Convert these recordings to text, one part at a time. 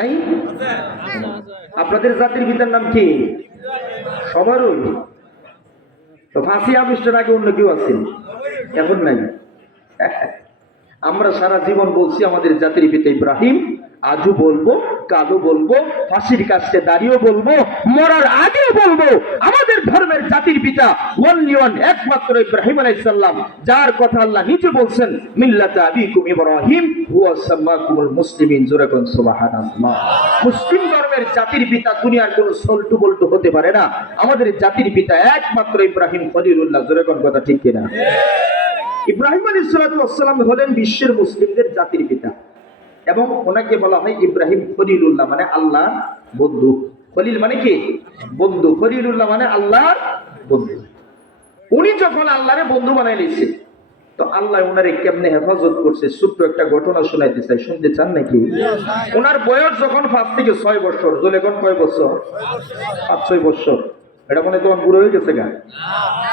নাই? আপনাদের জাতির পিতার নাম কি? সবারই তো ফাঁসি আবিষ্কার আগে অন্য কেউ আছেন, এখন নাই। আমরা সারা জীবন বলছি আমাদের জাতির পিতা ইব্রাহিম, আজও বলবো, কালও বলবো, ফাঁসির কাছে দাঁড়িয়েও বলবো, মরার আগেও বলবো, আমাদের ধর্মের জাতির পিতা ওয়ানলি ওয়ান, একমাত্র ইব্রাহিম আলাইহিস সালাম, যার কথা আল্লাহ নিজে বলছেন মিল্লাতা আবিকুম ইব্রাহিম হুয়া সাম্মাকুমুল মুসলিমিন। জোরে কোন সুবহানাল্লাহ। মুসলিম ধর্মের জাতির পিতা দুনিয়ার কোন সল্টু বল্টু হতে পারে না, আমাদের জাতির পিতা একমাত্র ইব্রাহিম খলিলুল্লাহ। জোরে কোন কথা ঠিক কিনা? ইব্রাহিম আলাইহিস সালাম হলেন বিশ্বের মুসলিমদের জাতির পিতা, এবং ওনাকে বলা হয় ইব্রাহিম খলিলুল্লাহ, মানে আল্লাহর বন্ধু। খলিল মানে কি? বন্ধু। খলিলুল্লাহ মানে আল্লাহর বন্ধু। উনি যখন আল্লাহরে বন্ধু বানাই নিয়েছে, তো আল্লাহ ওনারে কেমনে হেফাজত করছে ছোট্ট একটা ঘটনা শোনাইতে চাই, শুনতে চান নাকি? ওনার বয়স যখন 5 থেকে 6 বছর, বলে কোন কয় বছর? 5-6 বছর। এটা মনে তখন বুড়ো হয়ে গেছে গা,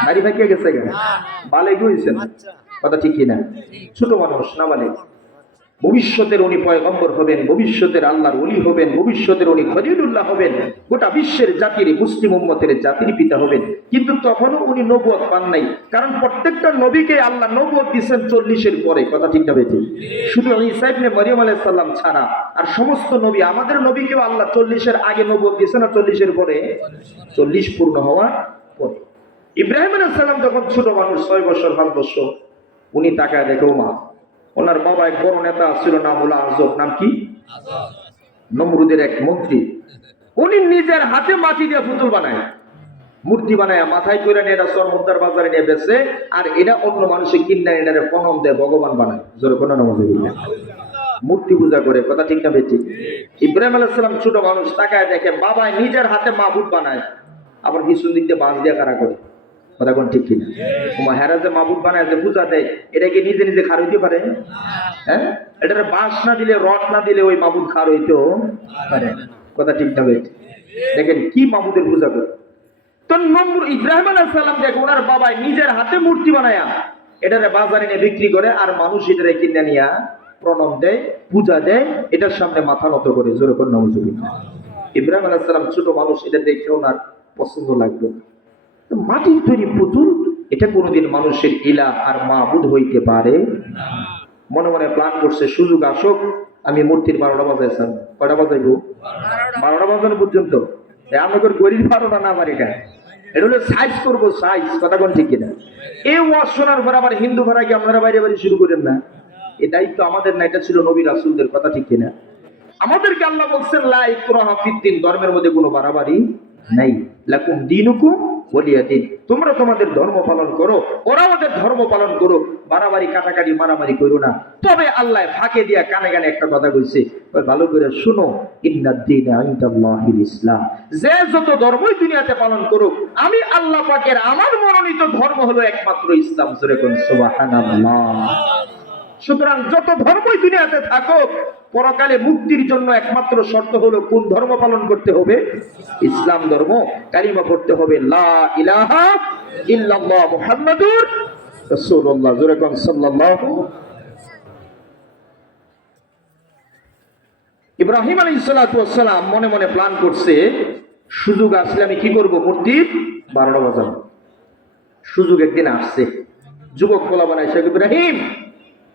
দাড়ি পাকিয়ে গেছে গা, বালেগ হয়েছেন, কথা ঠিক কিনা? ছোট মানুষ, না বালেগ। ভবিষ্যতের উনি পয়গম্বর হবেন, ভবিষ্যতের আল্লাহর ওলি হবেন, ভবিষ্যতের উনি খলিলুল্লাহ হবেন, গোটা বিশ্বের জাতির, মুসলিম উম্মতের জাতির পিতা হবেন। কিন্তু তখনও উনি নবুয়ত পান নাই, কারণ প্রত্যেকটা নবীকে আল্লাহ নবুয়ত দিয়েছেন 40-এর পরে, কথা ঠিক না বেঠিক? শুধু ঈসা ইবনে মারইয়াম আলাইহিস সালাম ছাড়া আর সমস্ত নবী, আমাদের নবীকেও আল্লাহ 40-এর আগে নবুয়ত দিয়েছেন আর 40-এর পরে, 40 পূর্ণ হওয়ার পরে। ইব্রাহিম আলাইহিস সালাম যখন ছোট মানুষ, 6 বছর 5 বছর, উনি তাকায় দেখো মা, ওনার বাবা এক বড় নেতা ছিল, নাম হলো আজব। নাম কি? নমরুদের এক মন্ত্রী। উনি নিজের হাতে মাটি দিয়ে পুতুল বানায়, মূর্তি বানায়, মাথায় করে নিয়ে এটা সরমুদ্দার বাজারে নিয়ে বেচে, আর এটা অন্য মানুষের কিনা এটারে প্রণাম দেয়, ভগবান বানায়। জোরে কোনো নামাজ মূর্তি পূজা করে, কথা ঠিক না বেঠিক? ইব্রাহিম আলাইহিস সালাম ছোট মানুষ, তাকায় দেখে বাবা নিজের হাতে মাবুদ বানায়, আবার পিছন দিক দিয়ে বাঁশ দিয়ে কারা করে, কথা কোন ঠিক কিনা? হেরা যে মাবুদ বানায়, যে পূজা দেয়, এটা কি নিজে নিজে খার হইতে পারে? হ্যাঁ, এটার বাঁশ না দিলে, রড না দিলে ওই মাবুদ খার হইতেও পারে, কথা ঠিক না বেঠিক? দেখেন কি মাবুদের পূজা করে। তো ইব্রাহিম আলাইহিস সালাম দেখে ওনার বাবা নিজের হাতে মূর্তি বানায়া এটারে বাজারে নিয়ে বিক্রি করে, আর মানুষ এটারে কিনে নিয়া প্রণাম দেয়, পূজা দেয়, এটার সামনে মাথা নত করে। জোরে কোন নাউজুবিল্লাহ। ইব্রাহিম আলাইহিস সালাম ছোট মানুষ, এটা দেখে ওনার পছন্দ লাগলো। মাটির তৈরি পুতুল, এটা কোনোদিন মানুষের ইলাহ আর মাবুদ হইতে পারে না। মনে মনে প্ল্যান করছে, সুযোগ আসুক আমি মূর্তির 12টা বাজাইছিলাম। কয়টা বাজাইবো? 12টা বাজানো পর্যন্ত আমাদের গরিব 12টা না পারি কেন, এটা হলো সাইজ করবো, সাইজ, কথা কোন ঠিক কিনা? এই ওয়াজ শোনার পর আবার হিন্দু ভাড়া কি আপনারা বাইরে বাইরে শুরু করেন না? এই দায়িত্ব আমাদের না, এটা ছিল নবী রাসূলদের, কথা ঠিক কিনা? আমাদেরকে আল্লাহ বলছেন লা ইকরাহা ফিদ্দিন, ধর্মের মধ্যে কোনো বাড়াবাড়ি নাই। লাকুম দীনুকুম ওয়ালিয়া দিন, তোমরা তোমাদের ধর্ম পালন করো, ওরা ওদের ধর্ম পালন করো, বাড়াবাড়ি কাটাকাটি মারামারি করো না। তবে আল্লাহ ফাঁকে দিয়া কানে কানে একটা কথা কইছে, ভালো করে শুনো, ইন্নাদ দীনা ইনদাল্লাহিল ইসলাম, যে যত ধর্মই দুনিয়াতে পালন করুক, আমি আল্লাহ পাকের আমার মনোনীত ধর্ম হলো একমাত্র ইসলাম। জোরে কোন সুবহানাল্লাহ। সুতরাং যত ধর্মই দুনিয়াতে থাকুক, পরকালে মুক্তির জন্য একমাত্র শর্ত হলো কোন ধর্ম পালন করতে হবে? ইসলাম ধর্ম। কালিমা পড়তে হবে লা ইলাহা ইল্লাল্লাহ মুহাম্মাদুর রাসূলুল্লাহ। জোরে কোন সাল্লাল্লাহু। ইব্রাহিম আলাইহিস সালাম মনে মনে প্ল্যান করছে, সুযোগ আসলে আমি কি করব? মূর্তির 12টা বাজাবো। সুযোগ একদিন আসছে, যুবক পোলা বানাইছে, ইব্রাহিম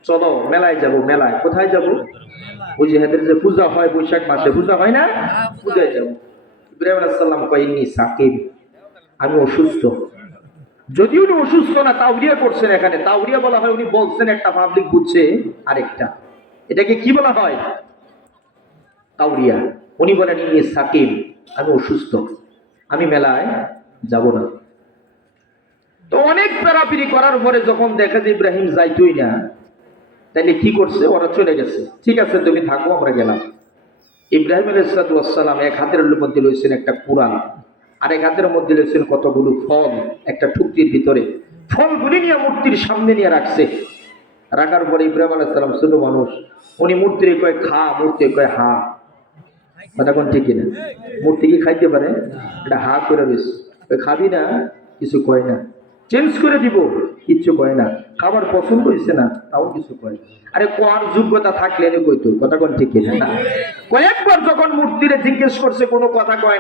চলো মেলায় যাব। মেলায় কোথায় যাব? ওই যে এদের যে পূজা হয় বৈশাখ মাসে, পূজা হয় না, পূজায় যাব। ইব্রাহিম আলাইহিস সালাম কয় ইন্নী সাকিব, আমি অসুস্থ। যদি উনি অসুস্থ না, তাওরিয়া করছেন এখানে। তাওরিয়া বলা হয় উনি বলছেন একটা, পাবলিক বুঝছে আরেকটা। এটাকে কি বলা হয়? তাওরিয়া। উনি বলেন ইন্নী সাকিব, আমি অসুস্থ, আমি মেলায় যাব না। তো অনেক পেরাপিরি করার পরে যখন দেখে যে ইব্রাহিম যাইতই না, তাইলে কি করছে? ওরা চলে গেছে। ঠিক আছে তুমি থাকো, আমরা গেলাম। ইব্রাহিম আলাইহিস সালাম এক হাতের মধ্যে লইছেন একটা কুরআন, আর এক হাতের মধ্যে লইছেন কতগুলো ফল, একটা ঠুকরির ভিতরে। ফলগুলি নিয়ে মূর্তির সামনে নিয়ে রাখছে। রাখার পরে ইব্রাহিম আলাইহিস সালাম ছোট মানুষ, উনি মূর্তির কয় খা, মূর্তি কয় হা, কথা কোন ঠিক কিনা? মূর্তি কি খাইতে পারে? এটা হা করে রয়েছে, খাবি না, কিছু কয় না। চেঞ্জ করে দিব, কিচ্ছু কয় না। খাবার পছন্দ হয়েছে না, তাও কিছু কয় না। আরে কোয়ার যোগ্যতা থাকলে কইতো, কথা কোন ঠিক কিনা? কয়েকবার যখন মূর্তিরে জিজ্ঞেস করছে কোনো কথা কয় না।